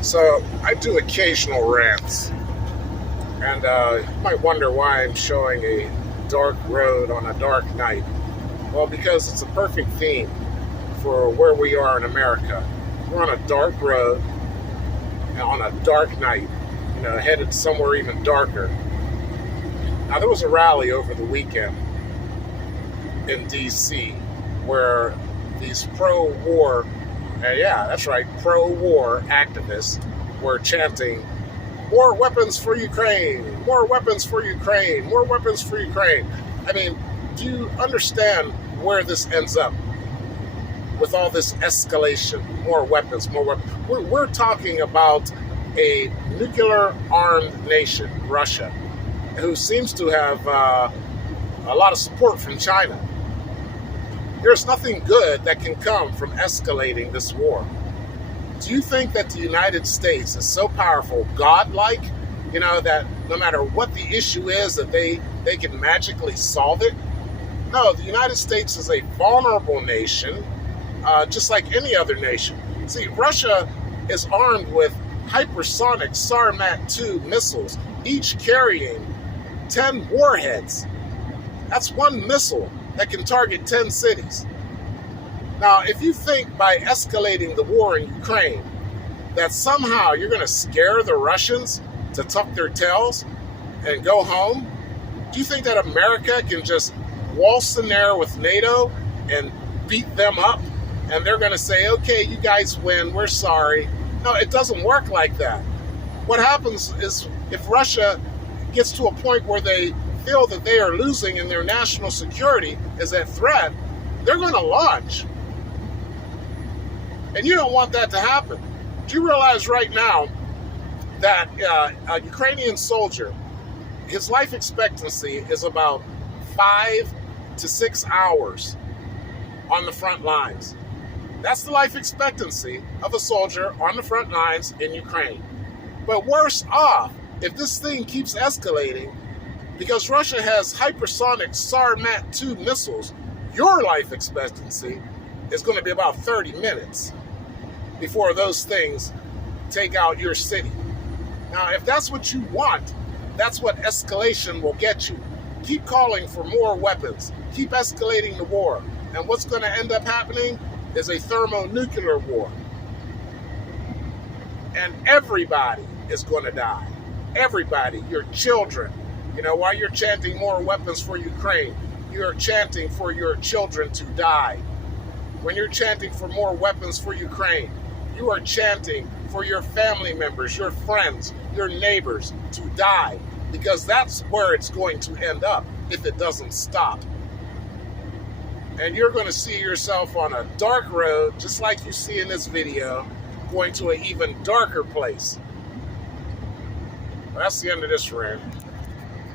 So I do occasional rants, and you might wonder why I'm showing a dark road on a dark night. Well, because it's a perfect theme for where we are in America. We're on a dark road and on a dark night, headed somewhere even darker. Now, there was a rally over the weekend in D.C. where these pro-war, yeah, that's right, pro-war activists were chanting, "More weapons for Ukraine! More weapons for Ukraine! More weapons for Ukraine!" I mean, do you understand where this ends up with all this escalation? More weapons, more weapons. We're talking about a nuclear-armed nation, Russia, who seems to have a lot of support from China. There's nothing good that can come from escalating this war. Do you think that the United States is so powerful, godlike, that no matter what the issue is, that they can magically solve it? No, the United States is a vulnerable nation, just like any other nation. See, Russia is armed with hypersonic Sarmat-2 missiles, each carrying 10 warheads. That's one missile that can target 10 cities. Now, if you think by escalating the war in Ukraine that somehow you're going to scare the Russians to tuck their tails and go home, do you think that America can just waltz in there with NATO and beat them up and they're going to say, okay, you guys win, we're sorry? No, it doesn't work like that. What happens is if Russia gets to a point where they feel that they are losing and their national security is at threat, they're going to launch. And you don't want that to happen. Do you realize right now that a Ukrainian soldier, his life expectancy is about 5 to 6 hours on the front lines? That's the life expectancy of a soldier on the front lines in Ukraine. But worse off, if this thing keeps escalating, because Russia has hypersonic Sarmat-2 missiles, your life expectancy is going to be about 30 minutes before those things take out your city. Now, if that's what you want, that's what escalation will get you. Keep calling for more weapons. Keep escalating the war. And what's going to end up happening is a thermonuclear war. And everybody is going to die. Everybody, your children. While you're chanting more weapons for Ukraine, you're chanting for your children to die. When you're chanting for more weapons for Ukraine, you are chanting for your family members, your friends, your neighbors to die, because that's where it's going to end up if it doesn't stop. And you're going to see yourself on a dark road, just like you see in this video, going to an even darker place. Well, that's the end of this rant.